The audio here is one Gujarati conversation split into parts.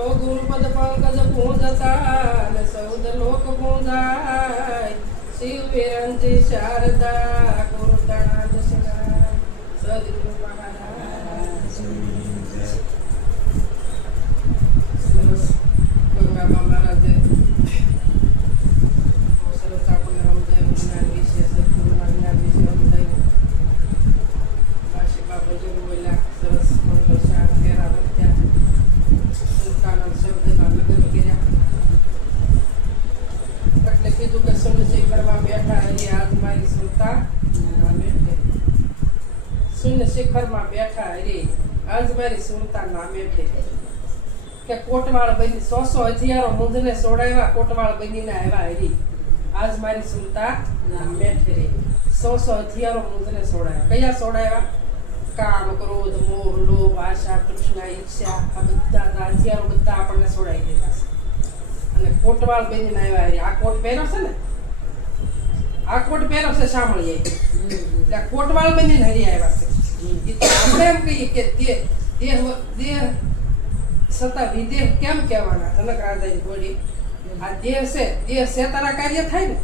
તો ગુરુપદ પંકજ પૂંજતા ને સૌદ લોક પૂંજાય શિવ વિરંજી શારદા ગુરુ તણાજ શિવાય સદગુરુ મહારાજ સરસ ગંગાબા મહારાજે સરસ આપણને સમજાયું જ્ઞાન વિશે સદગુરુના જ્ઞાન વિશે સમજાયું વાશીબા ભજન બોલ્યા સરસ મંગળ શાંત ફેરા વર્ત્યા સુલતાનંદ શબ્દના લગ્ન કર્યા એટલે કીધું કે શૂન્ય શિખરમાં બેઠા રહી આજ મારી સુલતા નામે શૂન્ય શિખરમાં બેઠા રહી આજ મારી સુલતા નામે કે કોટવાળ બની 100 હથિયારો મુંદને સોડાવ્યા કોટવાળ બનીને આવ્યા હરી આજ મારી સુલતા નામે રહી 100 હથિયારો મુંદને સોડાવ્યા કયા સોડાવ્યા કામ ક્રોધ મોહ લોભ આશા તૃષ્ણા ઈચ્છા આ બધા હથિયારો બધા આપણને સોડાઈ દેતા છે અને કોટવાળ બનીને આવ્યા હરી આ કોટ પહેરો છે ને આ કોટ પહેરો છે સાંભળીએ એટલે કોટવાળ બનીને હરી આવ્યા છે તો આપણે એમ કહીએ કે દેહ સતા વિદેહ કેમ કહેવાના જનક રાજાની બોલી આ દેહ છે તારા કાર્ય થાય ને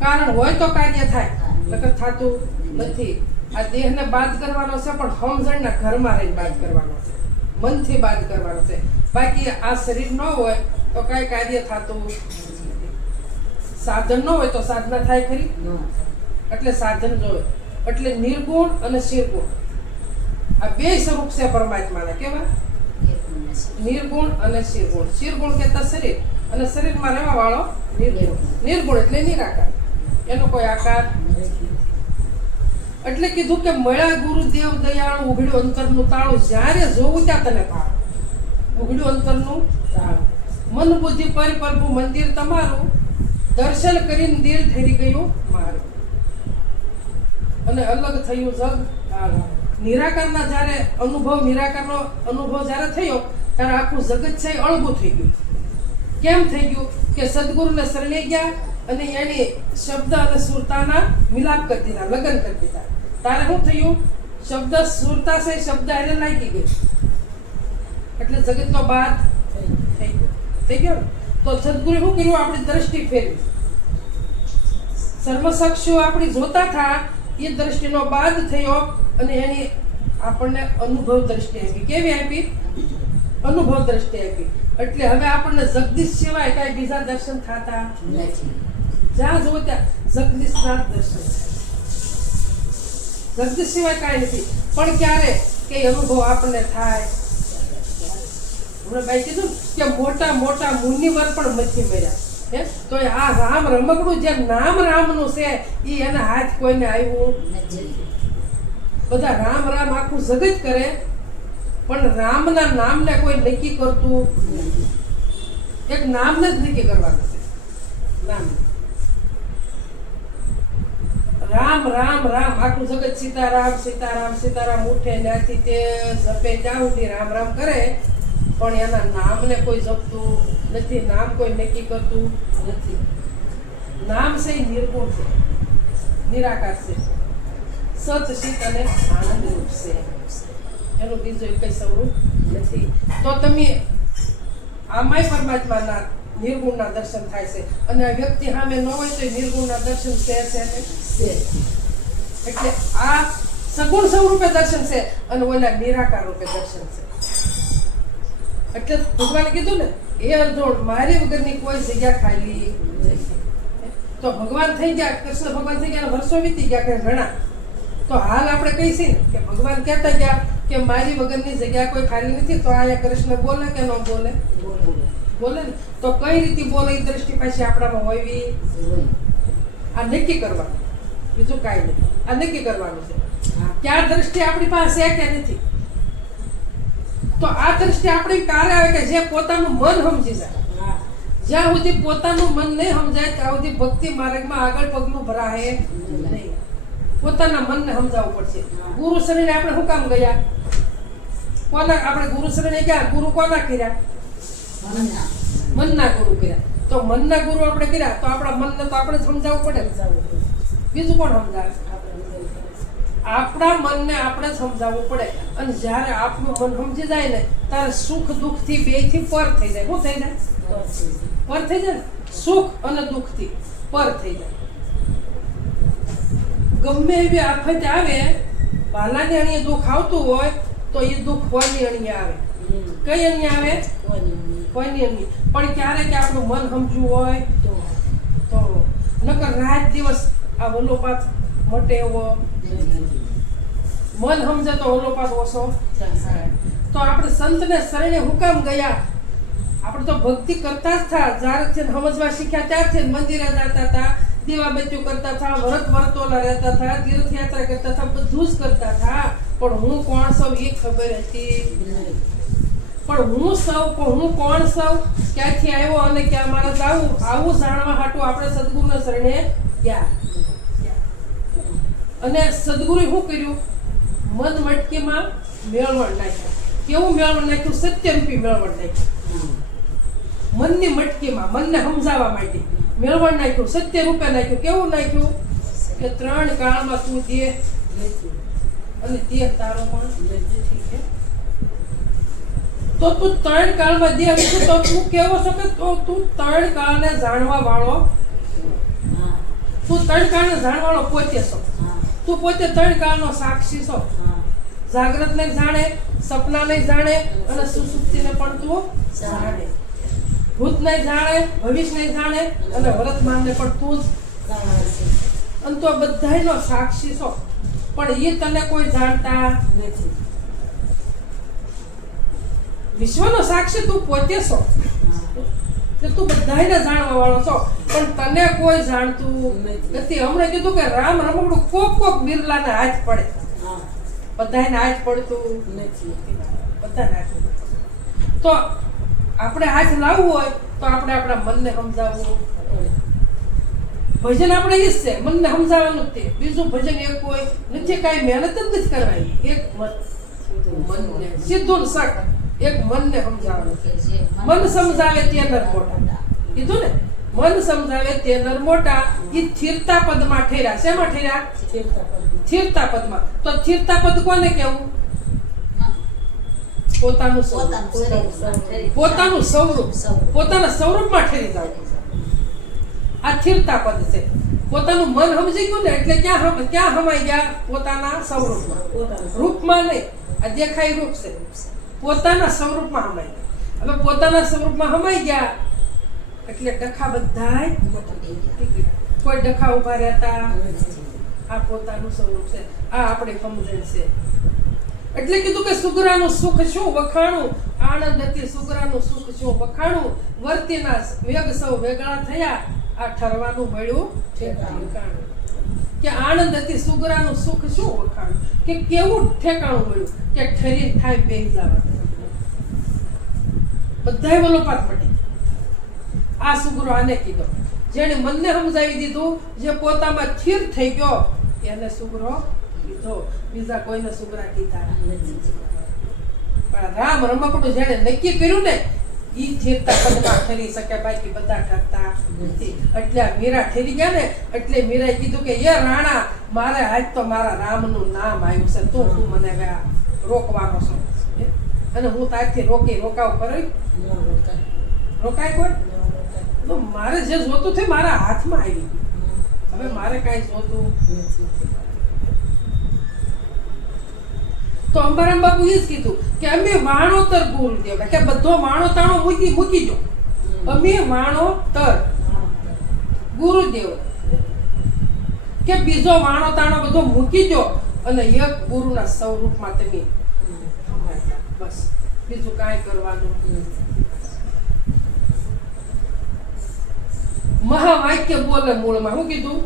કારણ હોય તો કાર્ય થાય નકર થતું નથી આ દેહને બાદ કરવાનો છે પણ સમજણના ઘરમાં રહીને બાદ કરવાનો છે મનથી બાદ કરવાનો છે બાકી આ શરીર ન હોય તો કઈ કાર્ય થતું સાધન ન હોય તો સાધના થાય ખરી એટલે સાધન જોવે એટલે નિર્ગુણ અને શિરગુણ આ બે સ્વરૂપ છે પરમાત્માના કેવા નિર્ગુણ અને શિરગુણ શિરગુણ કહેતા શરીર અને શરીરમાં રહેવા વાળો નિર્ગુણ એટલે નિરાકાર એનો કોઈ આકાર એટલે કીધું કે મળ્યા ગુરુદેવ દયાળુ ઉઘડ્યું અંતરનું તાળું જ્યારે જોવું ત્યાં તને ભાવ ઉઘડ્યું અંતરનું તાળું મન બુદ્ધિ પરિપ્રભુ મંદિર તમારું દર્શન કરીને દિલ ઠરી ગયું મારું અને અલગ થયું જગ નિરાકારના જ્યારે નિરાકારનો અનુભવ જ્યારે થયો ત્યારે આખું જગત છે અળગું થઈ ગયું કેમ થઈ ગયું કે સદગુરુને શરણે ગયા અને એની શબ્દ અને સુરતાના મિલાપ કરી દીધા લગ્ન કરી દીધા તારે શું થયું શબ્દ સુરતા છે શબ્દ એને લાગી ગયો એટલે જગતનો બાદ થઈ ગયો તો સદગુરુ શું કર્યું આપણી દ્રષ્ટિ ફેરવી સર્વસક્ષુ આપણી જોતા થા એ દ્રષ્ટિનો બાદ થયો અને એની આપણને અનુભવ દ્રષ્ટિ આપી કેવી આપી અનુભવ દ્રષ્ટિ આપી એટલે હવે આપણને જગદીશ સિવાય કઈ બીજા દર્શન થતા નથી જ્યાં જુઓ ત્યાં જગદીશના દર્શન જગદીશ સિવાય કાંઈ નથી પણ ક્યારે કે અનુભવ આપણને થાય હમણાં ભાઈ કીધું કે મોટા મોટા મુનિવર પણ મથી મર્યા તો આ રામ રમકડું જે નામ રામનું છે એ એના હાથ કોઈને આવ્યું બધા રામ રામ આખું જગત કરે પણ રામના નામને કોઈ નક્કી કરતું એક નામને જ નક્કી કરવાનું છે નામ રામ રામ રામ આખું જગત સીતારામ સીતારામ સીતારામ ઉઠે ત્યાંથી તે જપે ત્યાં સુધી રામ રામ કરે પણ એના નામને કોઈ જપતું નથી નામ કોઈ નક્કી કરતું નથી નામ છે એ નિર્ગુણ છે નિરાકાર છે સત ચિત અને આનંદ રૂપ છે એનું બીજું કઈ સ્વરૂપ નથી તો તમે આમાંય પરમાત્માના નિર્ગુણના દર્શન થાય છે અને આ વ્યક્તિ સામે ન હોય તો નિર્ગુણના દર્શન છે એટલે આ સગુણ સ્વરૂપે દર્શન છે અને ઓલા નિરાકાર રૂપે દર્શન છે એટલે ભગવાને કીધું ને એ અર્જુન મારી વગરની કોઈ જગ્યા ખાલી નથી તો ભગવાન થઈ ગયા કૃષ્ણ ભગવાન થઈ ગયા વર્ષો વીતી ગયા કે ઘણા તો હાલ આપણે કહીશું ને કે ભગવાન કહેતા ગયા કે મારી વગરની જગ્યા કોઈ ખાલી નથી તો અહીંયા કૃષ્ણ બોલે કે ન બોલે બોલે ને તો કઈ રીતે બોલે એ દ્રષ્ટિ પાછી આપણામાં હોવી આ નક્કી કરવાનું બીજું કાંઈ નથી આ નક્કી કરવાનું છે ક્યાં દ્રષ્ટિ આપણી પાસે છે કે નથી તો આ દ્રષ્ટિ આપણી કારે આવે કે જે પોતાનું મન સમજી જાય જ્યાં સુધી પોતાનું મન નહીં સમજાય ત્યાં સુધી ભક્તિ માર્ગમાં આગળ પગલું ભરાય નહીં પોતાના મનને સમજાવવું પડશે ગુરુ શરણે આપણે શું કામ ગયા કોના આપણે ગુરુ શરણે ગયા ગુરુ કોના કર્યા મનના ગુરુ કર્યા તો મનના ગુરુ આપણે કર્યા તો આપણા મનને તો આપણે સમજાવવું પડે બીજું કોણ સમજાવે આપણા મનને આપણે સમજાવવું પડે. અને જ્યારે આપણું મન સમજી જાય ને ત્યારે સુખ દુઃખથી બેયથી પર થઈ જાય. શું થઈ જાય? પર થઈ જાય ને. સુખ અને દુઃખથી પર થઈ જાય. ગમે એવી આફત આવે, ભાલાની અણીએ દુઃખ આવતું હોય તો એ દુઃખ કોઈની અણીએ આવે. કઈ અણીએ આવે? કોઈની અણીએ. પણ ક્યારેક આપણું મન સમજવું હોય તો નકર રાત દિવસ આ વલોપાત મટે એવો. મન સમજે તો વલોપાત ઓછો. તો આપણે સંતને શરણે હું કામ ગયા? આપણે તો ભક્તિ કરતા જ થા. જ્યારથી સમજવા શીખ્યા ત્યારથી મંદિરે જતા હતા, દીવાબત્તી કરતા હતા, વ્રત વર્તોલા રહેતા હતા, તીર્થયાત્રા કરતા હતા, બધું જ કરતા હતા. પણ હું કોણ સૌ એ ખબર હતી. પણ હું કોણ સૌ, ક્યાંથી આવ્યો અને ક્યાં મારે જવું, આવું જાણવા હાટું આપણે સદગુરુના શરણે ગયા. અને સદગુરુએ શું કર્યું? મન મટકીમાં મેળવણ નાખ્યું. કેવું મેળવણ નાખ્યું? સત્યરૂપી મેળવણ નાખ્યું. મનની મટકીમાં મનને સમજાવવા માટે મેળવણ નાખ્યું, સત્ય રૂપે નાખ્યું. કેવું નાખ્યું? કે 3 કાળમાં તું દેહ અને દેહ તારો પણ નથી છે. તો તું 3 કાળમાં દેહ લીધું તો તું કેવો છો કે તું 3 કાળને જાણવા વાળો. તું 3 કાળને જાણવા વાળો પોતે છો. તું પોતે 3 કાળનો સાક્ષી છો. જાગ્રત ને જાણે, સપના ને જાણે અને સુસુપ્તિને પણ તું જાણે. ભૂત ને જાણે, ભવિષ્ય ને જાણે અને વર્તમાન ને પણ તું જ જાણે. અને તો બધાયનો સાક્ષી છો. પણ એ તને કોઈ જાણતા નથી. વિશ્વનો સાક્ષી તું પોતે છો. કે તું બધાયને જાણવા વાળો છો, પણ તને કોઈ જાણતું નથી. હમણાં કીધું કે રામ રમકડું કોક બિરલાને હાથ પડે, બધાને હાથ પડતું નથી. બધાને હાથ. તો આપણે હાથ લાવવું હોય તો આપણે આપણા મનને સમજાવવું. ભજન આપણે ઈ જ છે, મનને સમજાવવાનું જ. બીજું ભજન એક કોઈ નથી, કાંઈ મહેનત જ નથી કરવાની. એક મનને સીધું સક એક મનને સમજાવવાનું. મન સમજાવે તે નર મોટા કીધું ને. મન સમજાવે તે નર મોટા. એ સ્થિરતા પદમાં ઠેર્યા. શેમાં ઠેર્યા? સ્થિરતા પદમાં. તો સ્થિરતા પદ કોને કેવું? પોતાનું સ્વરૂપ. પોતાના સ્વરૂપમાં ઠેરી જાવ. આ સ્થિરતા પદ છે. પોતાનું મન સમજી ગયું ને એટલે ક્યાં હમાઈ ગયા? પોતાના સ્વરૂપમાં. રૂપમાં નહીં. આ દેખાય રૂપ છે. પોતાના સ્વરૂપમાં હમાઈ ગયા. હવે પોતાના સ્વરૂપમાં હમાઈ ગયા એટલે ડખા બધાય કોઈ ડખા ઉભા રહેતા. આ પોતાનું સ્વરૂપ છે. આ આપણે સમજણ છે. એટલે કીધું કે સુગરાનું સુખ શું વખાણું, આનંદથી સુગરાનું સુખ શું વખાણું, વર્તીના વેગ સૌ વેગળા થયા, આ ઠરવાનું મળ્યું ઠેકાણું. કે આનંદથી સુગરાનું સુખ શું વખાણું, કે કેવું ઠેકાણું મળ્યું કે ઠરી થાય બેહી જવા. બધાય વલોપાત મટી. આ સુગરો આને કીધો. જેને મનને સમજાવી દીધું, જે પોતામાં સ્થિર થઈ ગયો એને સુગરો કીધો. બીજા કોઈને સુગરા કીધા નથી. પણ રામ રમકડું જેને નક્કી કર્યું ને ઈ સ્થિરતા પદમાં ઠરી શકે, બાકી બધા ઠરતા નથી. એટલે મીરા ઠરી ગયા ને એટલે મીરાએ કીધું કે એ રાણા, મારે આજ તો મારા રામનું નામ આવ્યું છે, તો હું મને રોકવાનો છું. અને હું તારથી રોકાવ કરી રોકાય કોઈ? તો મારે જે જોતું છે મારા હાથમાં આવી ગયું. હવે મારે કાંઈ જોતું નથી. તો અંબારામ બાપુ એ જ કીધું કે અમે વાણોતર ગુરુદેવ, કે બધો વાણો તાણો મૂકી દો. અમે વાણોતર ગુરુદેવ, કે બીજો વાણો તાણો બધો મૂકી દો અને એક ગુરુના સ્વરૂપમાં તમે બસ, બીજું કાંઈ કરવાનું નથી. મહાવાક્ય બોલે મૂળમાં. શું કીધું?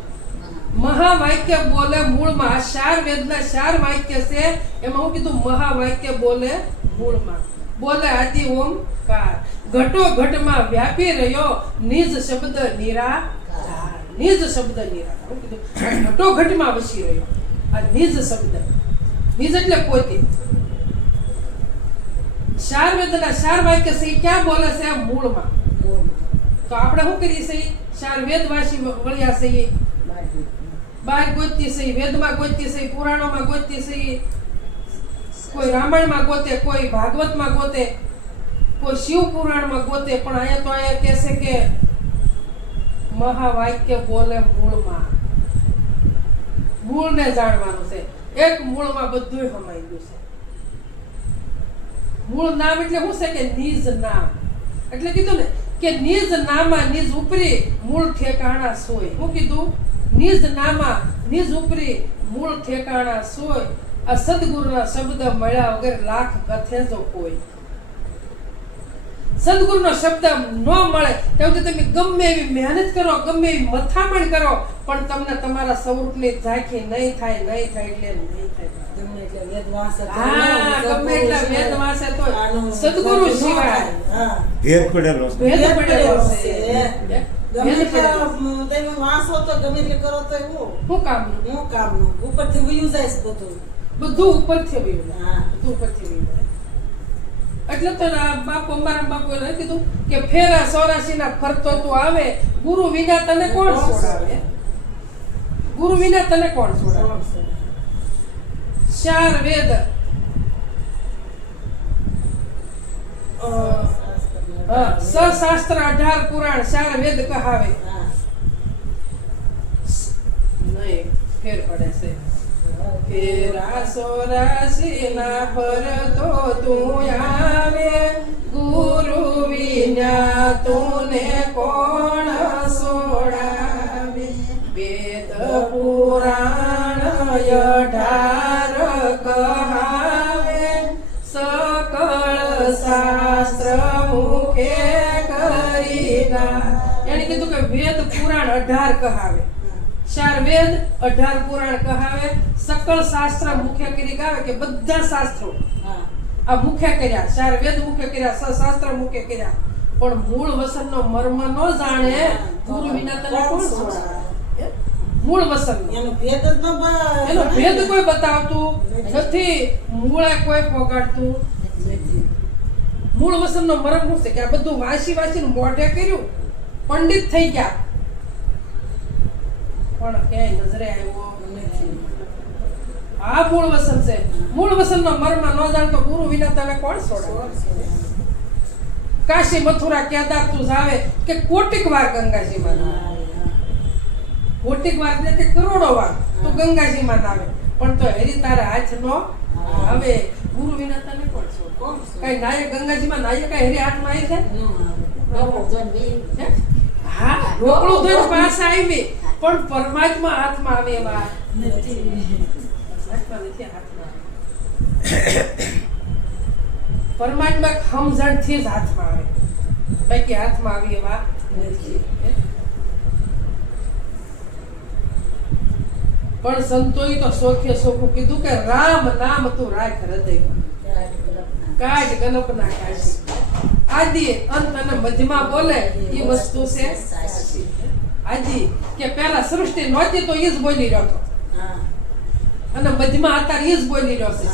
મહાવાક્ય બોલે મૂળમાં. આ 4 વેદના 4 વાક્ય છે. એમાં હું કીધું? મહાવાક્ય બોલે મૂળમાં. બોલે આદિ ઓમકાર. ઘટો ઘટમાં વ્યાપી રહ્યો નિજ શબ્દ નિરાકાર. નિજ શબ્દ નિરાકાર. હું કીધું? ઘટો ઘટમાં વસી રહ્યો. આ નિજ શબ્દ. નિજ એટલે પોતે. 4 વેદના 4 વાક્ય છે. ક્યાં બોલે છે? મૂળમાં. તો આપણે શું કરીએ છીએ? 4 વેદવાસી વળ્યા છીએ બહાર ગોતતી છે, વેદમાં ગોતતી છે, પુરાણોમાં ગોતતી છે, કોઈ રામાયણમાં ગોતે, કોઈ ભાગવતમાં ગોતે, કોઈ શિવ પુરાણમાં ગોતે, પણ અહીંયા તો અહીંયા કહેશે કે મહાવાક્ય બોલે મૂળમાં. મૂળને જાણવાનું છે. એક મૂળમાં બધું સમાઈ ગયું છે. મૂળ નામ એટલે શું છે કે નિજ નામ. એટલે કીધું ને કે નિજ નામા નિજ ઉપરી મૂળ ઠેકાણા સોય. શું કીધું? નિજ નામા નિજ ઉપરી મૂળ ઠેકાણા સોય. આ સદગુરુના શબ્દ મળ્યા વગર લાખ કથે જો કોઈ. સદગુરુનો શબ્દ ન મળે ત્યાં સુધી તમે ગમે એવી મહેનત કરો, ગમે એવી મથામણ કરો, પણ તમને તમારા સ્વરૂપની ઝાંખી નહીં થાય એટલે નહીં થાય. ગમે એટલે વેદ વાંચે તો હા, ગમે એટલા વેદ વાંચે તો સદગુરુ સિવાય ભેદ પડેલો છે. ભેદ પડેલો છે. ગમે એટલા તમે વાંચો તો ગમે એટલે કરો તો શું કામનું? હું કામનું ઉપરથી વયું જાય છે બધું ઉપરથી વયું જાય. હા. બધું ઉપરથી વયું જાય. એટલે તો બાપુ અમારા બાપુ એ કીધું કે ફેરા 84 ફરતો તું આવે, ગુરુ વિના તને કોણ છોડાવે? ગુરુ વિના તને કોણ છોડાવે? 4 વેદ સશાસ્ત્ર 18 પુરાણ 4 વેદ કહાવે. નહીં ફેર પડે છે. ફેરા 84 ફરતો તું આવે, ગુરુ વિના તુને કોણ છોડાવે? વેદ પુરાણ 18 કહાવે, સકળ શાસ્ત્ર મુખે કરી ગાય. એને કીધું કે વેદ પુરાણ 18 કહાવે. 4 વેદ 18 પુરાણ કહાવે, સકળ શાસ્ત્ર મુખ્ય કરી ગાવે. કે બધા શાસ્ત્રો આ મુખ્ય કર્યા, 4 વેદ મુખ્ય કર્યા, શાસ્ત્ર મુખ્ય કર્યા, પણ મૂળ વસનનો મર્મ ન જાણે, ગુરુ વિના તને કોણ છોડાવે? મૂળ વસન એનો ભેદ જ એનો ભેદ કોઈ બતાવતું નથી, મૂળે કોઈ પોગાડતું નથી. મૂળ વસનનો મર્મ શું છે? કે આ બધું વાંચીને મોઢે કર્યું, પંડિત થઈ ગયા, પણ ક્યાંય નજરે આવ્યો નથી. આ મૂળ વસન છે. મૂળ વસનનો મર્મ ન જાણતો ગુરુ વિના તને કોણ છોડાવે? કાશી મથુરા કેદાર તું જાવે, કે કોટિક વાર ગંગાજીમાં નાવે. કોટિક વાર એટલે કે કરોડો વાર તું ગંગાજીમાં નાવે, પણ તો હરી તારા હાથ નો આવે. ગુરુ વિના તને કોણ છોડાવે? કઈ નાય ગંગાજીમાં નાય કઈ હરી હાથમાં આવી છે? હા, ઢોકળું ધોઈને પાસે આવી, પણ પરમાત્મા હાથમાં આવે એવા નથી. હાથમાં નથી, હાથમાં આવે. પરમાત્મા સમજણથી જ હાથમાં આવે, બાકી હાથમાં આવી એવા નથી. પણ સંતોએ તો સોખે સોખું કીધું કે રામ નામ તું રાખ હૃદયમાં, કાઢ ગણપના કાશી. આદિ અંત અને મધ્યમાં બોલે એ વસ્તુ છે સાચી. આદિ કે પહેલા સૃષ્ટિ નહોતી તો એ જ બોલી રહ્યો હતો, અને મધ્યમાં અત્યારે એ જ બોલી રહ્યો છે,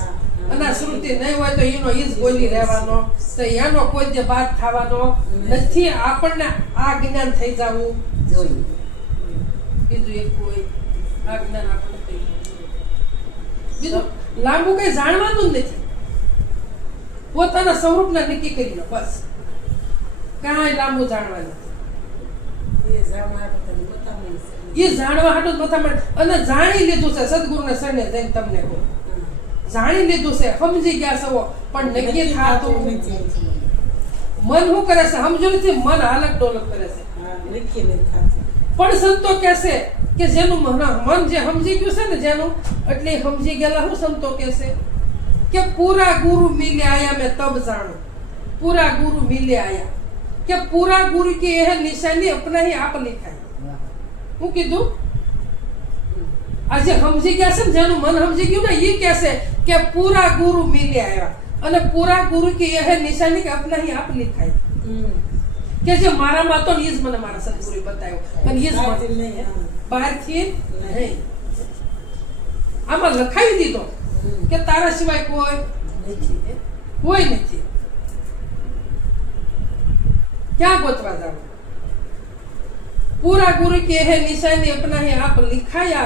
અને સૃષ્ટિ નહીં હોય તો એનો એ જ બોલી રહેવાનો, તો એનો કોઈ જે બાદ થવાનો નથી. આપણને આ જ્ઞાન થઈ જવું જોઈએ. બીજું એક કોઈ આ જ્ઞાન આપણને થઈ જવું, બીજું લાંબુ કઈ જાણવાનું જ નથી. પોતાના સ્વરૂપને નક્કી કરી લો બસ, કાંઈ લાંબુ જાણવાનું. એ જાણવા હાટું મથામણ, અને જાણી લીધું છે સદગુરુને શરણે જઈને. તમને કહું, જાણી લીધું છે, સમજી ગયા છો, પણ નક્કી થાતું મન શું કરે છે? સમજો નથી, મન હાલક ડોલક કરે છે. પણ સંતો કહેશે કે જેનું મન જે સમજી ગયું છે ને, જેનું એટલે સમજી ગયેલા શું સંતો કહેશે કે પૂરા ગુરુ મિલે આયા મેં તબ જાણું, પૂરા ગુરુ મિલે આયા, કે પૂરા ગુરુ की यह निशानी अपना ही आप लिखाई. હું કીધું આજે સમજી ગયા છે ને, જેનું મન સમજી ગયું ને, એ કહેશે કે પૂરા ગુરુ મિલે આવ્યા, અને પૂરા ગુરુ की यह निशानी કે अपना ही आप लिखाई. કે જે મારામાં તો એ જ મને મારા સદગુરુએ બતાવ્યો, અને એ જ મને બહારથી નહીં, આમાં લખાવી દીધો કે તારા સિવાય કોઈ નથી. ક્યાં ગોતવા જાવ? પૂરા ગુરુ કે હે નિશાની अपना ही आप लिखाया,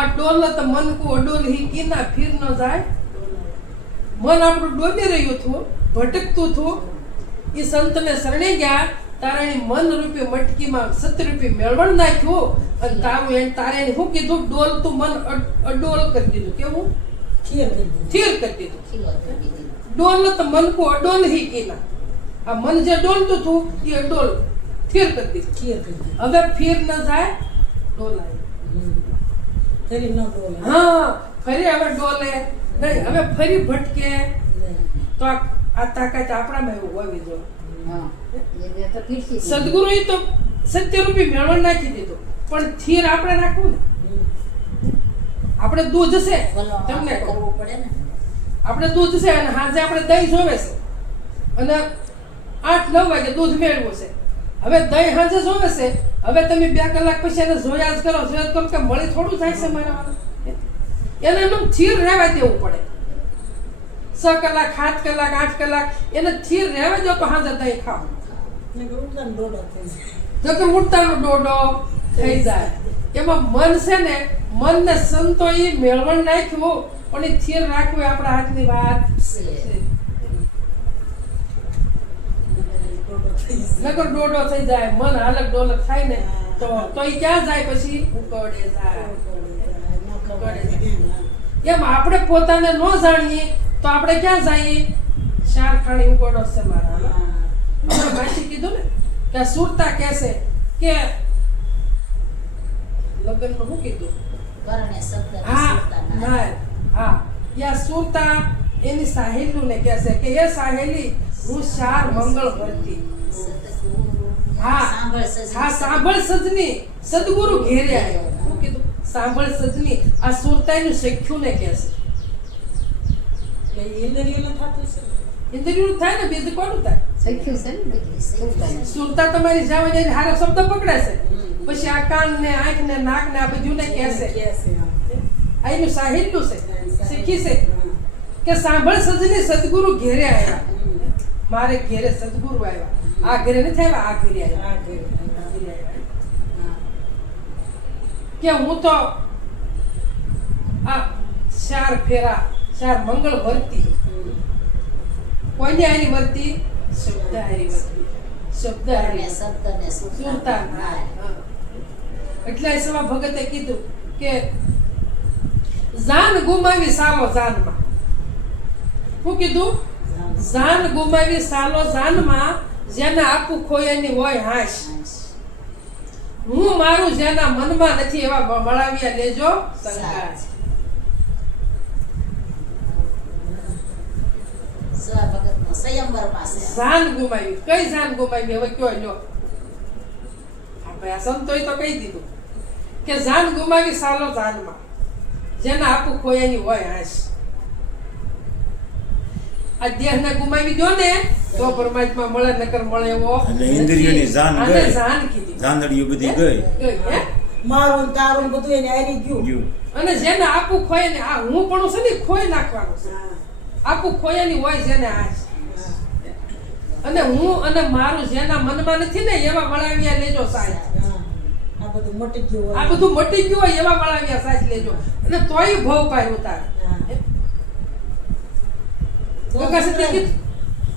આ ડોલત મન કો અડોલ હી કીના ફિર ન જાય મન આપણું ડોબી રહ્યું હતું ભટકતું હતું એ સંતને શરણે ગયા તારાની મન રૂપી મટકીમાં 7 રૂપિયા મેળવણ નાખ્યું અને તારે એને શું કીધું ડોલ તું મન અડોલ કરી દીધું કેવું ખીર કરી દીધી. સ્થિર કરી દીધું ડોલત મન કો અડોલ હી કીના આ મન જે ડોલતું હતું એ અડોલ સ્થિર કરી દીધું ખીર કરી દીધી. હવે ફીર ન જાય ડોલાય ફરી ન બોલે. હા ફરી હવે ડોલે નહીં હવે ફરી ભટકે તો આ તાકાત આપણામાં એવું હોવી જોઈએ સદગુરુએ તો 7 રૂપિયા મેળવણ નાખી દીધું પણ થીર આપણે રાખવું ને આપણે દૂધ છે તમને કહું આપણે દૂધ છે અને સાંજે આપણે દહીં જોવે છે અને 8-9 વાગે દૂધ મેળવું છે હવે દહીં સાંજે જોવે છે હવે તમે 2 કલાક પછી એને જોયા જ કરો કે મળી થોડું થાય છે મારા એને એમ થીર રહેવા દેવું પડે 6 કલાક 7 કલાક 8 કલાક એને થીર રહેવા દો તો સાંજે દહીં ખાવ ને ઉડતાનો ડોડો થઈ જાય. જો કે ઉડતાનો ડોડો થઈ જાય એમાં મન છે ને મનને સંતોએ મેળવણ નાખ્યું પણ એ થીર રાખવું એ આપણા હાથની વાત ડોડો થઈ જાય. નકર ડોડો થઈ જાય મન હાલક ડોલક થાય ને તો એ ક્યાં જાય પછી ઉકળે જાય એમ આપણે પોતાને ન જાણીએ તો આપણે ક્યાં જઈએ ચાર ખાણી ઉકળો છે મારા આપણે માસી કીધું ને કે સુરતા કહેશે કે લગ્નનું શું કીધું હા યા સુરતા એની સાહેલીનું ને કહેશે કે એ સાહેલી હું ચાર મંગળ ભરતી હા સાંભળ સજની સદગુરુ ઘેરે આવ્યો શું કીધું સાંભળ સજની આ સુરતાઈનું શીખ્યું ને કહેશે એટલે ઇન્દ્રિયને થતું છે. ઇન્દ્રિયું થાય ને બીજું કોનું થાય સુરતા તમારી જાવને હારો શબ્દ પકડે છે પછી આ કાન ને આંખ ને નાક ને આ બધું ને કહેશે કે છે આ એનું સાહિત્યનું છે શીખી છે કે સાંભળ સજની સદગુરુ ઘેરે આવ્યા મારે ઘેરે સદગુરુ આવ્યા આ ઘરે નથી આવ્યા આ ઘરે આવ્યા આ ઘરે. કે હું તો આ ચાર ફેરા ચાર મંગળ વર્તી કોઈને હારી વર્તી શબ્દ હારી વર્તી શબ્દ હારી સુરતા એટલે સમા ભગતે કીધું કે જાન ગુમાવી સાલો જાનમાં શું કીધું જાન ગુમાવી સાલો જાનમાં જેને આપું ખોયાની હોય હાશ હું મારું જેના મનમાં નથી એવા મળાવ્યા લેજો સંગાત જાન ગુમાવી કઈ જાન ગુમાવી હવે કયો લ્યો આપણે આ સંતોએ તો કહી દીધું કે જાન ગુમાવી સાલો જાનમાં જેના આપું ખોયાની હોય હાશ આ દેહને ગુમાવી દો ને તો પરમાત્મા મળે નકર મળે એવો અને ઇન્દ્રિયોની જાન આને ગઈ. જાન કીધી જાનડીઓ બધી ગઈ ગઈ હે મારું ને તારું ને બધું એને હારી ગયું. ગયું. અને જેને આપું ખોય ને આ હું પણ છે ને ખોઈ નાખવાનું છે હા. આપું ખોયાની હોય જેને હાશ અને હું અને મારું જેના મનમાં નથી ને એવા વળાવ્યા લેજો સાહેબ હા. આ બધું મટી ગયું હોય. આ બધું મટી ગયું હોય એવા વળાવ્યા સાહેબ લેજો અને તોય ભવ પાય ઉતારે હા. ગંગા સતી કીધું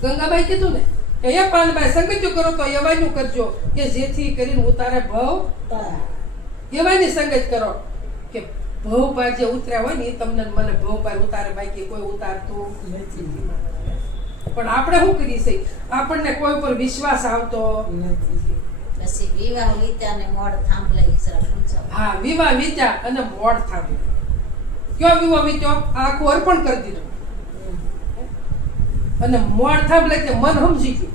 ગંગાબાઈ કીધું ને કે એ પાનબાઈ સંગત્યો કરો તો એવાયનું કરજો કે જેથી કરીને ઉતારે ભવ તારા. એવાની સંગત કરો કે ભવ પાર જે ઉતર્યા હોય ને એ તમને ને મને ભવ પાર ઉતારે બાકી કોઈ ઉતારતું નથી. પણ આપણે શું કરીએ છીએ આપણને કોઈ ઉપર વિશ્વાસ આવતો નથી. હા વિવાહ વીત્યા અને મોડ થાંભે કયો વિવાહ વીત્યો આખું અર્પણ કરી દીધું અને મોડ થાંભલે કે મન સમજી ગયું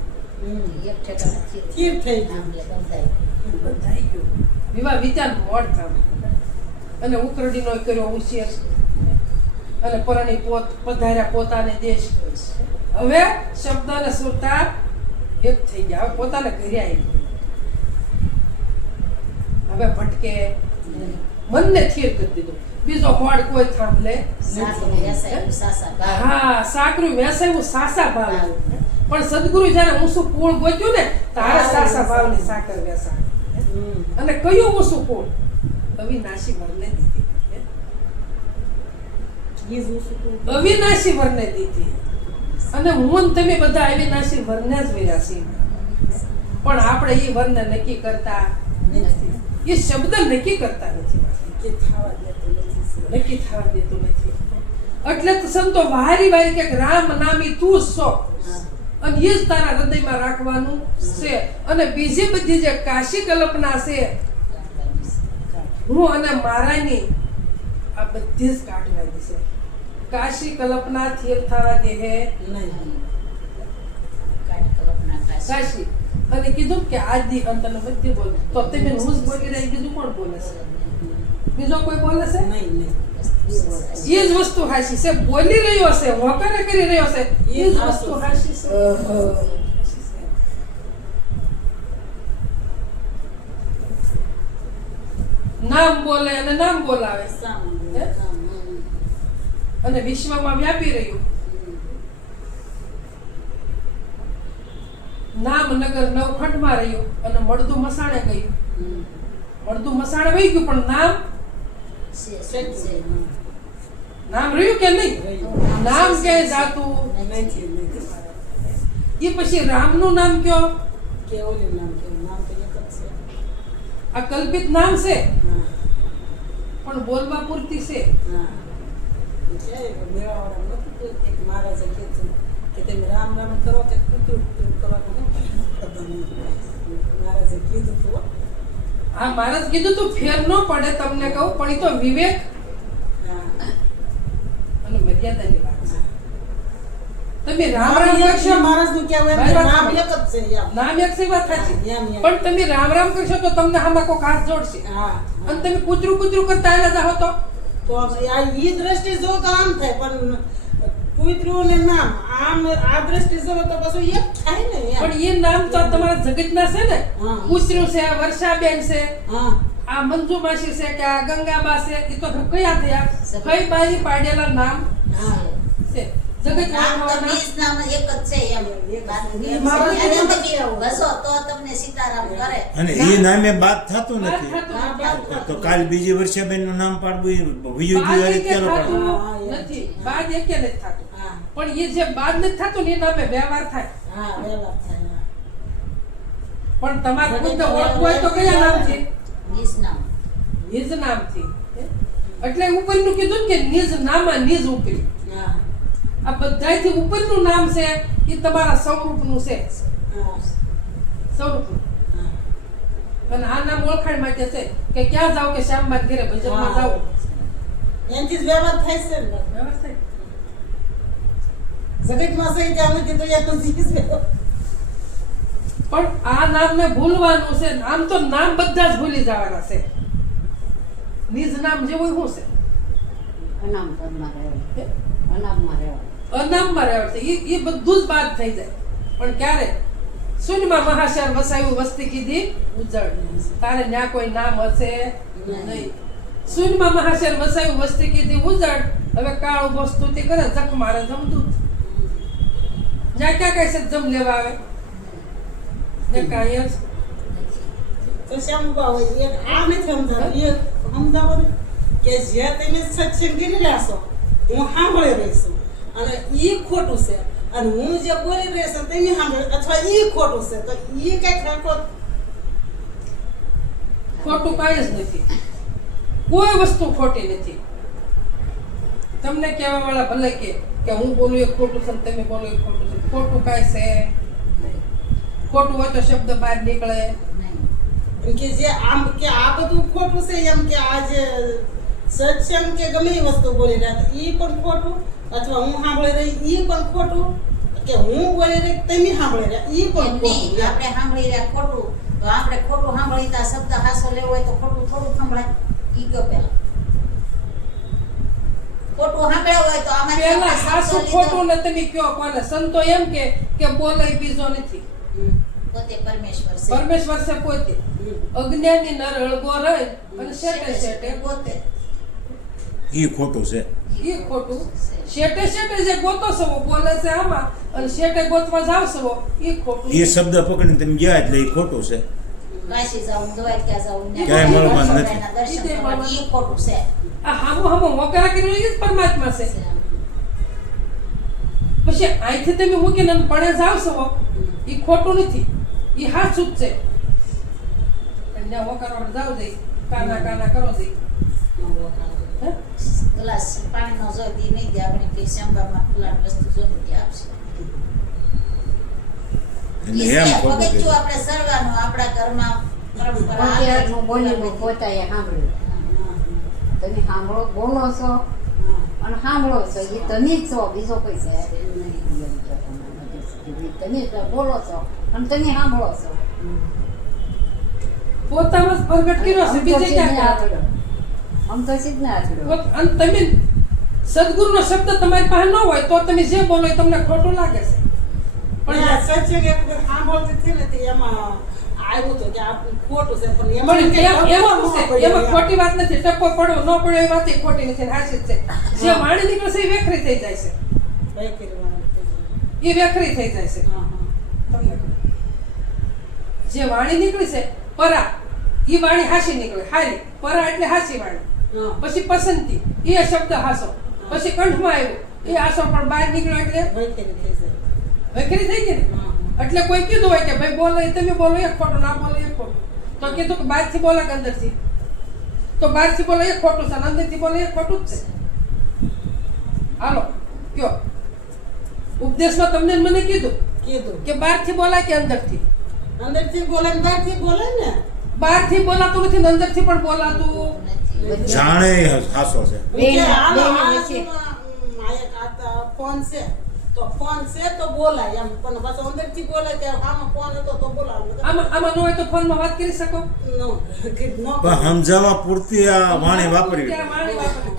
સ્થિર થઈ ગયું. બંધાઈ ગયું વિવાહ વીત્યા મોડ થાંભલે અને ઉકરડીનો કર્યો ઉછેર અને પરણી પોત પધાર્યા પોતાને દેશ હવે શબ્દ અને સુરતા એક થઈ ગયા હવે પોતાને ઘરે આવી ગયા હવે ભટકે મનને થીર કરી દીધું બીજો હોડ કોઈ થાંભલે હા સાકરું વેસાયું સાસા ભાવ પણ સદગુરુ જયારે ઊંસું કુળ ગોત્યું ને તારે સાસા ભાવની સાકર વેસા અને કયું ઊંસું કુળ અવિનાશી વરને દીધી ઈ જ વસ્તુ અવિનાશી વરને દીધી અને હું ને તમે બધા અવિનાશી વરને જ વેરા છીએ પણ આપણે એ વરને નક્કી કરતા નથી એ શબ્દ નક્કી કરતા નથી કે થવા દેતો નથી. નક્કી થવા દેતું નથી એટલે તો સંતો વારી વારી કે રામ નામી તું સો અને એ જ તારા હૃદયમાં રાખવાનું છે અને બીજી બધી જે કાશી કલ્પના છે હું અને મારાની આ બધી જ કાઢવાની છે કાશી કલ્પના થેર થવા દે હે નહીં. કાશી અને કીધું કે આદિ અંત અને મધ્ય બોલ તો તમે હું જ બોલી રહી બીજું કોણ બોલે છે બીજો કોઈ બોલે છે નહીં નહીં એ જ વસ્તુ હાશી છે બોલી રહ્યો છે હોકારે કરી રહ્યો છે એ જ વસ્તુ હાશી છે નામ બોલે અને નામ બોલાવે હે? અને વિશ્વમાં વ્યાપી રહ્યું નામ નગર નવખંડમાં રહ્યું અને મળદું મસાણે ગયું મળદું મસાણે વહી ગયું પણ નામ રહ્યું કે નહીં નામ ક્યાંય જાતું એ પછી રામનું નામ કયો કેવું નામ કેવું નામ તો એક જ છે. આ કલ્પિત નામ છે હા પણ બોલવા પૂરતી છે હા એટલે મેવાવાળા નતું કીધું કે મહારાજે કીધું કે તમે રામ રામ કરો કે કૂતરું કૂતરું કરવાનું મહારાજે કીધું તો આ મહારાજ કીધું તું ફેર ન પડે તમને કહું પણ એ તો વિવેક હા અને મર્યાદાની વાત છે તમે રામ રામ કરશો મહારાજનું કહેવું એમ છે, નામ એક જ છે એમ. નામ એક છે વાત સાચી એમ, એમ. પણ તમે રામ રામ કરશો તો તમને આમાં કોઈ હાથ જોડશે હા અને તમે કૂતરું કૂતરું કરતા એલા જાઓ તો તો આ ઈ દ્રષ્ટિ જો તો આમ થાય પણ કૂતરું ને નામ આમ આ દ્રષ્ટિ જો તો પછી એક થાય ને એમ. પણ એ નામ તો તમારા જગતના છે ને હા. ઉસરું છે વર્ષાબેન છે હા આ મંજુ માસી છે કે આ ગંગાબા છે એ તો કયા થયા કઈ બાઈ પાડેલા નામ હા છે જગત નામ તો નામ બીજ નામ એક જ છે એમ. બાકી એમ મારો છે. અને નામ તમે જ આવું. ભસો તો તમને સીતારામ કરે. અને એ નામે બાદ થતું વાત નથી થતું હા, નથી. વાત તો કાલ બીજી વર્ષાબેન નું નામ પાડવું એ વિયું બાદ જુવારી એકે ચાલો થતું પાડવું. હા, એમ. નથી બાદ એકે નથી થતું હા પણ એ જે બાદ નથી થતું ને એ નામે વ્યવહાર થાય હા વ્યવહાર થાય પણ તમારે ખુદને ઓળખવું હોય તો કયા નામથી બીજ નામ. નિજ નામથી એટલે ઉપરનું કીધું ને કે નિજ નામા નિજ ઉપરી હા આ બધાયથી ઉપરનું નામ છે એ તમારા સ્વરૂપનું છે હા સ્વરૂપનું હા અને આ નામ ઓળખાણ માટે છે કે ક્યાં જાવ કે શ્યામબાદ ઘરે ભજનમાં જાવ એનથી જ વ્યવહાર થાય છે ને વ્યવસ્થિત જગતમાં સહી ત્યાં નથી તો એનું જીવ છે. પણ આ નામને ભૂલવાનું છે આમ તો નામ બધા જ ભૂલી જવાના છે નિજ નામ જેવું શું છે અનામપદમાં રહેવું. હે? અનામમાં રહેવું. અનામમાં રહેવા છે એ બધું જ બાદ થઈ જાય પણ ક્યારે શૂન્યમાં મહાશર વસાયું વસ્તી કીધી ઉજળ તારે ન્યા કોઈ નામ હશે નહીં શૂન્યમાં મહાશર વસાયું વસ્તી કીધી ઉજળ હવે કાળ ઉભો સ્તુતિ કરે જખ મારે જમદૂત જ્યાં ક્યાં કઈ છે જમ લેવા આવે ને કાંઈ જ તો શ્યામબા હોય એક આ નથી સમજાતું એ સમજાવવાનું કે જે તમે સત્સંગ કરી રહ્યા હું સાંભળી રહી છું અને ઈ ખોટું છે અને હું જે બોલી રહી છું તમે સાંભળે અથવા ઈ ખોટું છે તો ઈ કઈક રાખો ખોટું કાંઈ જ નથી કોઈ વસ્તુ ખોટી નથી તમને કહેવા વાળા ભલે કે હું બોલું એ ખોટું છે ને તમે બોલો એ ખોટું છે ખોટું કાંઈ છે નહીં. ખોટું હોય તો શબ્દ બહાર નીકળે નહીં. એમ કે જે આમ કે આ બધું ખોટું છે એમ કે આ જે સત્સંગ કે ગમે એ વસ્તુ બોલી રહ્યા હતા ઈ પણ ખોટું અથવા હું સાંભળી રહી ઈ પણ ખોટું કે હું બોલી રહી તમે સાંભળી રહ્યા ઈ પણ એમ ખોટું નહીં. આપણે સાંભળી રહ્યા ખોટું તો આપણે ખોટું સાંભળી તો આ શબ્દ હાસો લેવો હોય તો ખોટું થોડું સંભળાય. ઈ કયો પેલા ખોટું સાંભળ્યા હોય તો આમાંથી પેલા આપણે હાસું શબ્દ ખોટું લીધો. ને તમે કયો કોને સંતો એમ કે બોલે એ બીજો નથી હમ. પોતે પરમેશ્વર છે. પરમેશ્વર છે પોતે હમ. અજ્ઞાની નર અળગો રહે અને શેટે શેટે પોતે. એ ખોટું છે એ ખોટું શેટે શેટે જે ગોતો સવો બોલે છે આમાં અને શેટે ગોતવા જાવ સવો એ ખોટું એ શબ્દ પકડીને તમે ગયા એટલે એ ખોટું છે કાશી જાઉં દ્વારકા જાઉં ને ક્યાંય મળવાનું નથી. એના દર્શન કરવા ઈ ખોટું છે આ હામો મોકરા કર્યો એ જ પરમાત્મા છે. પછી અહીંથી તમે મૂકીને પડે જાવ છો એ ખોટું નથી, એ સાચું જ છે. અને ત્યાં મોકરવા જાવ દે કાના કાના કરો દે. હે? ગ્લાસ પાણીનો જોઈ નહીં દે આપણે કે શંભામાં ફલાણ વસ્તુ જોઈ દે આપશે એટલે એમ ખોટું પગથિયું કીધું. આપણે સરવાનું આપણા ઘરમાં પરંપરા હાલે અત્યારનું છે. બોલેલું પોતાએ સાંભળ્યું. તમે સાંભળો, બોલો છો અને સાંભળો છો, એ તમે જ છો, બીજો કોઈ છે નહીં. તમે જ બોલો છો અને તમે સાંભળો છો. પોતામાં જ પ્રગટ કર્યો છે, બીજે ક્યાં કરે? આમ તો સીધને આચડ્યો. અને તમે સદગુરુનો શબ્દ તમારી પાસે ન હોય તો તમે જે બોલો એ તમને ખોટું લાગે છે. પણ આ સત્સંગ એક વખત સાંભળતી હતી ને તે એમાં આવ્યું હતું કે આ ખોટું છે પણ એમાં પણ કંઈ ખબર એમાં ન શું છે? પડી. એમાં ખોટી વાત નથી. ટપ્પો પડવો ન પડ્યો એ વાત ખોટી નથી, હાચી જ છે. જે વાણી નીકળે છે એ વેખરી થઈ જાય છે, બે કરવાનું છે. એ વેખરી થઈ જાય છે. હા, હા. તમને ખબર. જે વાણી નીકળી છે પરા, એ વાણી હાસી નીકળે, હારી પરા એટલે હાસી વાણી. હા. પછી પસંદગી એ શબ્દ હાસો, પછી કંઠમાં આવ્યો એ હાસો, પણ બહાર નીકળ્યો એટલે બે કરી થઈ જાય. વેખરી થઈ ગઈ ને. હા, એટલે કોઈ કીધું હોય કે ભાઈ બોલો એ તમે બોલો એક ખોટું, ના બોલો એક ખોટું, તો કીધું કે બહારથી બોલો કે અંદરથી, તો બહારથી બોલો એક ખોટું છે અને અંદરથી બોલો એક ખોટું જ છે. હાલો કયો ઉપદેશમાં તમને ને મને કીધું કીધું કે બહારથી બોલાય કે અંદરથી? અંદરથી બોલે ને બહારથી બોલે ને. બહારથી બોલાતું નથી ને અંદરથી પણ બોલાતું. જાણે હાસો છે. હું બેન- કે હાલો, બેન આ વચ્ચે. આ એક આ ફોન છે તો ફોન છે તો બોલાય એમ, પણ પાછો અંદરથી બોલાય ત્યારે આમાં ફોન હતો તો બોલાવું. આમાં ન હોય તો ફોનમાં વાત કરી શકો. નો પણ સમજાવવા પૂરતી આ વાણી વાપરવી ત્યારે વાણી વાપરવી.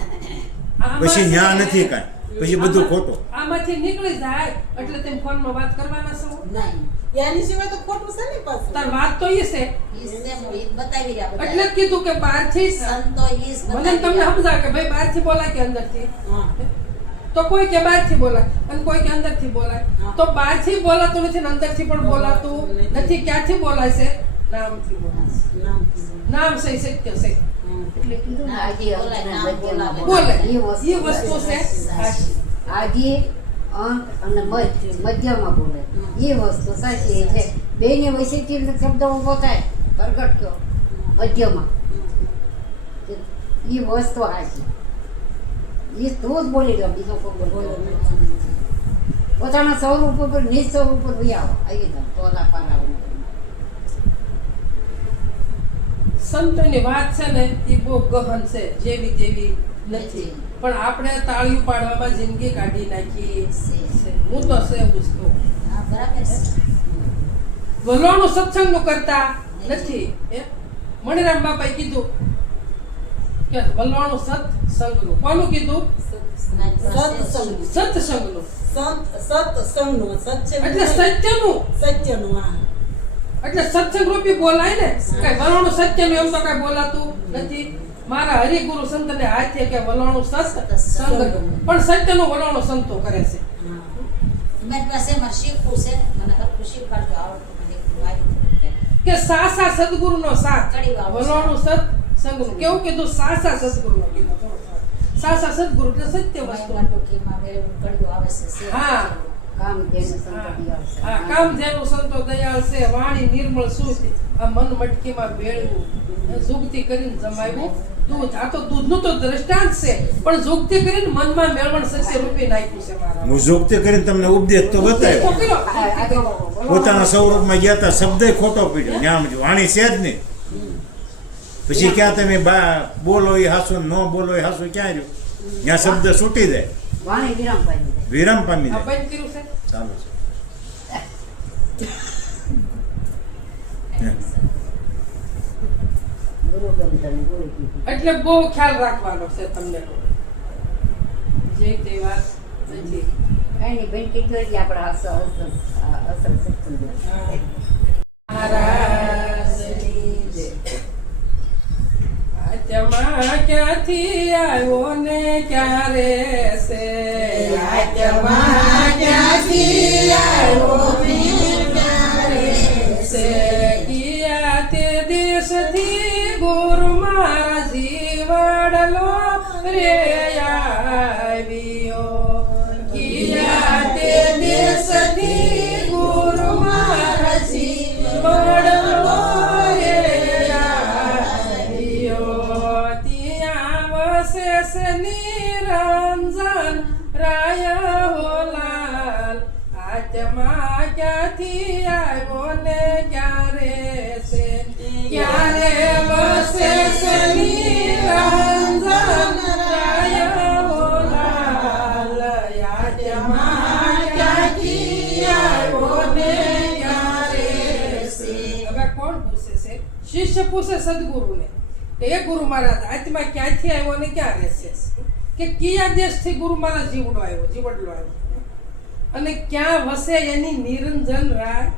પછી ન્યા નથી કાંઈ, પછી બધું ખોટું. આમાંથી નીકળી જાય એટલે તમે ફોનમાં વાત કરવાના છો. નહીં એની સિવાય તો ખોટું છે ને પાછું. તાર વાત તો એ છે. ઈ છે હું ઈ બતાવી રહ્યા બધા. એટલે જ કીધું કે બહારથી સંતો ઈ જ મને બતાવી તમને રહ્યા. સમજાવે કે ભાઈ બહારથી બોલાય કે અંદરથી? હા. તો કોઈ કે બહારથી બોલાય અને કોઈ કે અંદરથી બોલાય. હા. તો બહારથી બોલાતું નથી ને અંદરથી પણ બોલાતું નથી. ક્યાંથી બોલાય છે? નામથી બોલાય છે. નામ કીધું. નામ છે, સત્ય છે. હા. એટલે કીધું ને આજે બોલાય, નામ મધ્યમાં બોલે એ એ વસ્તુ છે સાચી. આજે અંત અને મધ્યમાં બોલે એ વસ્તુ સાચી. એટલે બેની વચ્ચેથી શબ્દ ઉભો થાય પ્રગટ કયો મધ્યમાં, એ વસ્તુ સાચી. એ તું જ બોલી ગયો, બીજો કોઈ બોલ્યો નથી. પોતાના સ્વરૂપ ઉપર નિજ સ્વરૂપ ઉપર ભી આવો આવી જાઓ તોલા પારાઓ. સંતોની વાત છે ને એ બહુ ગહન છે, જેવી તેવી નથી. પણ આપણે તાળીયું પાડવામાં જિંદગી કાઢી નાખી છે. હું તો છે પૂછતો હા, બરાબર છે. વલોણું સત્સંગનું કરતા નથી. મણિરામ બાપાએ કીધું કે વલોણું સત્સંગનું. કોનું કીધું? સત્સંગ. સત્સંગનું. સત્સંગનું સત્સંગ એટલે સત્યનું. સત્યનું. હા. એટલે સત્સંગ રૂપી બોલાય ને. કઈ વલોણું સત્યનું એમ તો કઈ બોલાતું નથી. મારા હરિગુરુ સંતને હાથે કે વલોણું સત્સંગ, પણ સત્યનું વલોણું સંતો કરે છે. હા. મારી પાસે મારે શીખવું છે, મને હરખું શીખવાડજો, આવડતું મને એકલું આવ્યું છે. કે સાસા સદગુરુનો સાથ, કડી વાળું. વલોણું સત્સંગનું. કેવું કીધું? સાસા સદગુરુનો કીધું. સાસા સદગુરુ એટલે સત્ય વસ્તુ. માયમાં ટોકીમાં મેળવું કડિયું આવે છે, શેર હા. જેવું. કામ તેનું સંતતિ આવશે. હા, કામધેનુ સંતો દયાળ છે, વાણી નિર્મળ શુદ્ધ, આ મન મટકીમાં ભેળવું, જુગતી કરીને જમાવ્યું દૂધ. આ તો દૂધનું તો દ્રષ્ટાંત છે, પણ જુગતી કરીને મનમાં મેળવણ સત્ય રૂપી નાખ્યું છે મારા. હું જોગતી કરીને તમને ઉપદેશ તો બતાવ્યો. તો કર્યો. આ તો પોતાના સ્વરૂપમાં ગયા હતા, શબ્દ ખોટો પડ્યો. ત્યાં વાણી છે જ નહીં. પછી ક્યાં તમે બોલો એ હાસુ, ન બોલો એ હાસુ ક્યાં રહ્યું? ત્યાં શબ્દ છૂટી જાય, વાણી વિરામ પાડી દે. વિરામ પામી આ જાય. બંધ કર્યું છે. ચાલુ છે. ગુરુ ગમતને ગુરુ કીધું. એટલે બહુ ખ્યાલ રાખવાનો છે તમને. જે તે વાત નથી. કાંઈ નહીં, બેન કીધું એટલે આપણે અસર સત્સંગ. મહારાજની જય. આત્મા ક્યાંથી આવ્યો ને ક્યારે છે? આત્મા ક્યાંથી આવ્યો ને ક્યારે છે? કિયા તે આત્મા ક્યાંથી આવ્યો ને ક્યારે છે ક્યારે વસે છે નિરંજન રાય બોલાલ આત્મા ક્યાંથી આવ્યો ને ક્યારે છે હવે કોણ પૂછે છે શિષ્ય પૂછે સદગુરુને કે એ ગુરુ મહારાજ આત્મા ક્યાંથી આવ્યો ને ક્યાં રહેશે કે કયા દેશથી ગુરુ મહારાજ જીવડલો આવ્યો અને ક્યાં વસે એની નિરંજન રાય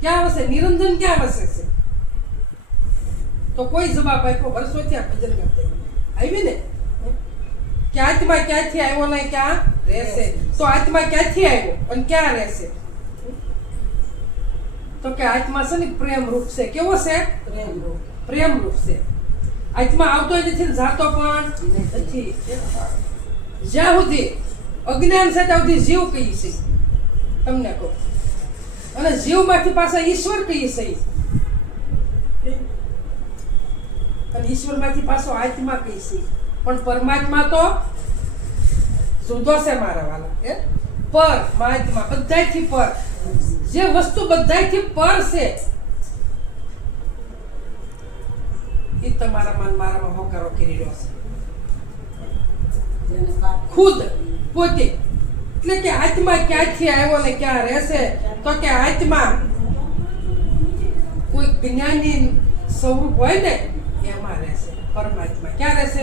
ક્યાં વસે નિરંજન ક્યાં વસે છે તો કોઈ જવાબ આપ્યો વર્ષોથી આ ભજન કરતા આવી ને કે આત્મા ક્યાંથી આવ્યો ને ક્યાં રહેશે તો આત્મા ક્યાંથી આવ્યો અને ક્યાં રહેશે તો કે આત્મા છે ને પ્રેમ રૂપ છે કેવો છે પ્રેમ રૂપ છે આત્મા આવતો નથી ને જાતો પણ નથી જ્યાં સુધી અજ્ઞાન છે ત્યાં સુધી જીવ કહીએ છે તમને કહું અને જીવમાંથી પાછા ઈશ્વર કહીએ છે અને ઈશ્વરમાંથી પાછો આત્મા કહીએ છે પણ પરમાત્મા તો જુદો છે મારા વાલા પરમાત્મા બધાયથી પર જે વસ્તુ બધાયથી પર છે એ તમારામાં મારામાં હોકારો કરી રહ્યો છે ખુદ પોતે એટલે કે આત્મા ક્યાંથી આવ્યો ને ક્યાં રહેશે તો કે આત્મા કોઈ જ્ઞાની સ્વરૂપ હોય ને એમાં રહેશે પરમાત્મા ક્યાં રહેશે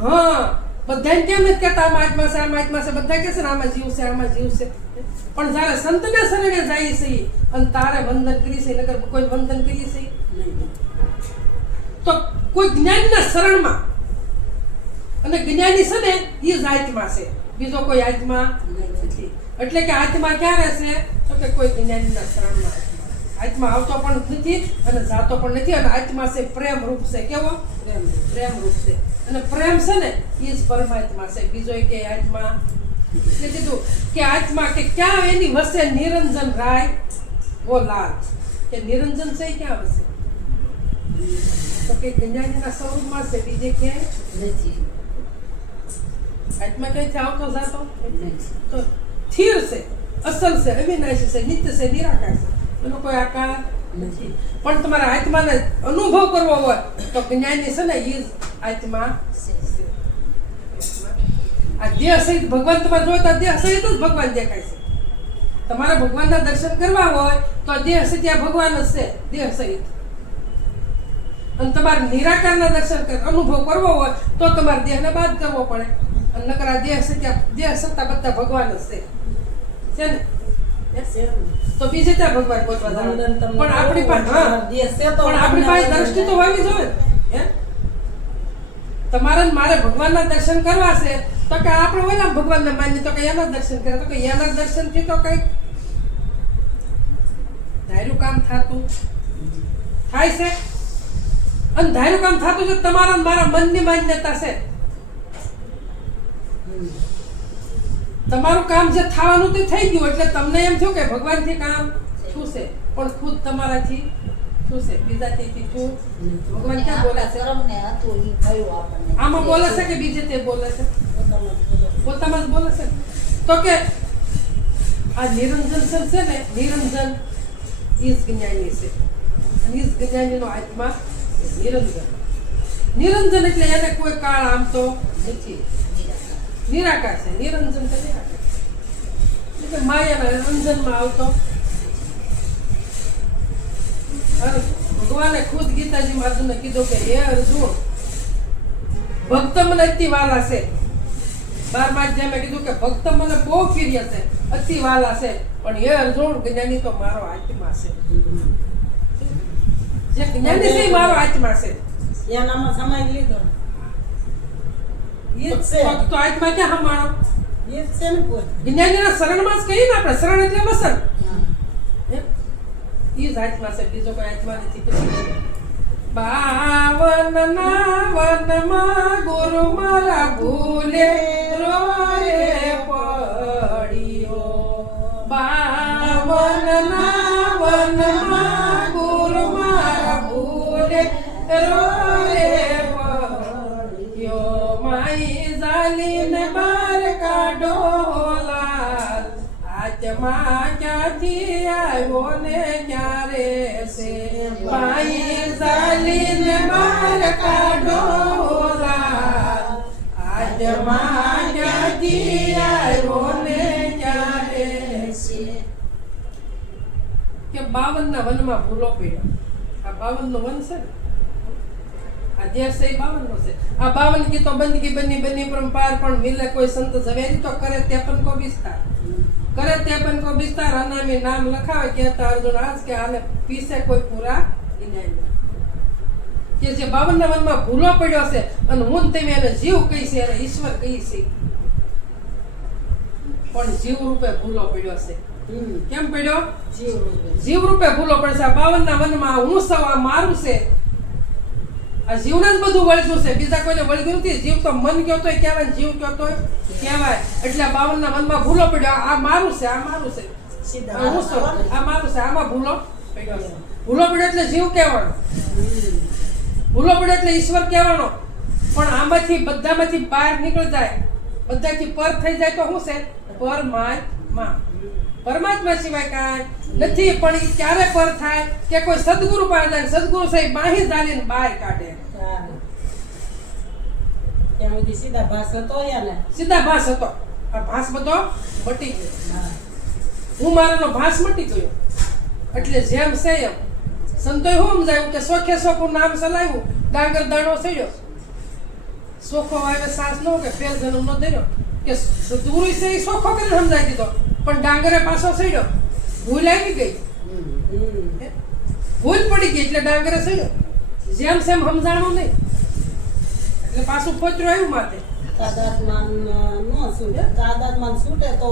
હા બધાને કેમ નથી કહેતા આમાં આત્મા છે આમાં આત્મા છે બધા કહે છે ને આમાં જીવ છે આમાં જીવ છે પણ જયારે સંતને શરણે જાય છે અને તારે વંદન કરી છે નકર કોઈ વંદન કરીએ છે તો કોઈ જ્ઞાનીના શરણમાં અને જ્ઞાની છે ને એ જ આત્મા છે બીજો કોઈ આત્મા નથી એટલે કે આત્મા ક્યાં રહેશે તો કે કોઈ જ્ઞાનીના શરણમાં આત્મા આવતો પણ નથી અને જાતો પણ નથી અને આત્મા છે પ્રેમ રૂપ છે કેવો પ્રેમ રૂપ છે અને પ્રેમ છે ને એ જ પરમાત્મા છે બીજો કે આત્મા એટલે કીધું કે આત્મા કે ક્યાં એની વસે નિરંજન રાય વો લાલ કે નિરંજન છે ક્યાં વસે તો કે જ્ઞાનીના સ્વરૂપમાં છે બીજે ક્યાંય નથી આત્મા ક્યાંથી આવતો જાતો તો સ્થિર છે અસલ છે અવિનાશી છે નિત્ય છે નિરાકાર છે એનો કોઈ આકાર નથી પણ તમારા આત્માને અનુભવ કરવો હોય તો જ્ઞાની છે ને એ જ આત્મા છે આ દેહ સહિત ભગવાન તમારે જોતા દેહ સહિત જ ભગવાન દેખાય છે તમારે ભગવાનના દર્શન કરવા હોય તો દેહ સહિત ત્યાં ભગવાન જ છે દેહ સહિત અને તમારે નિરાકારના દર્શન અનુભવ કરવો હોય તો તમારે દેહને બાદ કરવો પડે અને નકર આ દેહ સત્તા બધા ભગવાન જ છે ને તો બીજે ત્યાં ભગવાન પહોંચવા જવાનું. પણ આપણી પાસે પણ આપણી પાસે દ્રષ્ટિ તો હોવી જોઈએ હે તમારે ને મારે ભગવાનના દર્શન કરવા છે તો કે આપણે ઓલા ભગવાનને માની તો કે એના દર્શન કરે તો કે એના દર્શનથી તો કઈ ધાર્યું કામ થતું થાય છે અને ધાર્યું કામ થતું છે તમારા મારા મનની માન્યતા છે તમારું કામ જે થવાનું તે થઈ ગયું એટલે તમને એમ થયું કે ભગવાનથી કામ શું છે પણ ખુદ તમારાથી શું છે બીજાથી શું ભગવાન ક્યાં બોલે છે આમાં બોલે છે કે બીજે તે બોલે છે પોતામાં જ બોલે છે તો કે આ નિરંજન છે ને નિરંજન ઈજ જ્ઞાની છે અને ઈજ જ્ઞાનીનો આત્મા નિરંજન નિરંજન એટલે એને કોઈ કાળ આમ તો નથી નિરાકાર છે નિરંજન છે નિરાકાર એટલે માયાના રંજનમાં આવતો ભગવાને ખુદ ગીતાજીમાં અર્જુનને કીધું કે હે અર્જુન ભક્ત મને અતિ વાલા છે 12મા અધ્યાયમાં કીધું કે ભક્ત મને બહુ પ્રિય છે અતિ વાલા છે પણ હે અર્જુન જ્ઞાની તો મારો આત્મા છે જે જ્ઞાની છે મારો આત્મા છે એનામાં સમય લીધો તો આત્મા ક્યાં હમાણો એ છે ને કોઈ જ્ઞાનીના શરણમાં જ કહીએ ને આપણે શરણ એટલે વસન એ જ આત્મા છે બીજો કોઈ આત્મા નથી પછી બાવનના વનમાં ગુરુ મારા ભૂલે રોએ પડ્યો બાવનના વનમાં ગુરુ મારા ભૂલે રોએ પડ્યો માઈ જાલીને બાર કાઢો લા આત્મા ક્યાંથી આવ્યો ને ક્યારે છે પાઈ ચાલીને બહાર કાઢો રા. આત્મા ક્યાંથી આવ્યો ને ક્યારે છે. કે 52 ના વનમાં ભૂલો પડ્યો. આ 52 નો વન છે ને, આ દેશ છે એ 52 નો છે. આ 52 की तो बंदगी बनी बनी परम्पार पण मिले कोई संत झवेरी तो करे 53 को विस्तार. करे 53 को विस्तार अनामी नाम लखावे कहता अर्जुन आज के आने पीछे कोई पूरा गिनाय नहीं. કે જે 52 ના વનમાં ભૂલો પડ્યો છે અને હું તમે એને જીવ કહી છે અને ઈશ્વર કહી છે, પણ જીવ રૂપે ભૂલો પડ્યો છે. કેમ પડ્યો? જીવ રૂપે ભૂલો પડે છે. આ 52 ના વનમાં હું સૌ આ મારું છે. આ જીવને જ બધું વળગ્યું છે, બીજા કોઈને વળગ્યું નથી. જીવ તો મન કયો તોય કહેવાય, જીવ કયો તોય કહેવાય. એટલે 52 ના વનમાં ભૂલો પડ્યો. આ મારું છે, આ મારું છે, આ હું સૌ આ મારું છે. આમાં ભૂલો પડ્યો છે. ભૂલો પડ્યો એટલે જીવ કહેવાનો, ભૂલો પડ્યો એટલે ઈશ્વર કહેવાનો. પણ આમાંથી બધામાંથી બહાર નીકળી જાય, બધાથી પર થઈ જાય તો શું છે? પરમાત્મા. પરમાત્મા સિવાય કાંઈ નથી. પણ એ ક્યારે પર થાય કે કોઈ સદગુરુ પાસે જાય, સદગુરુ સાહેબ બાહી ચાલીને બહાર કાઢે. ત્યાં સુધી સીધા ભાસ હતો યાને. સીધા ભાસ હતો. આ ભાસ બધો મટી ગયો. હું મારાનો ભાસ મટી ગયો. એટલે જેમ છે એમ સંતોએ શું સમજાયું કે સોખે સોખું નામ ચલાવ્યું, ડાંગર દાણો થયો. સોખો આવે સાસ ન કે ફેર જન્મ નો ધર્યો. કે ગુરુ છે એ સોખો કરીને સમજાવી દીધો, પણ ડાંગરે પાછો સડ્યો. ભૂલ આવી ગઈ, ભૂલ પડી ગઈ એટલે ડાંગરે સડ્યો. જેમ સેમ સમજાણું નહીં એટલે પાછું પોચરું આવ્યું માથે. તાદાત્માન નો છૂટે, તાદાત્માન છૂટે તો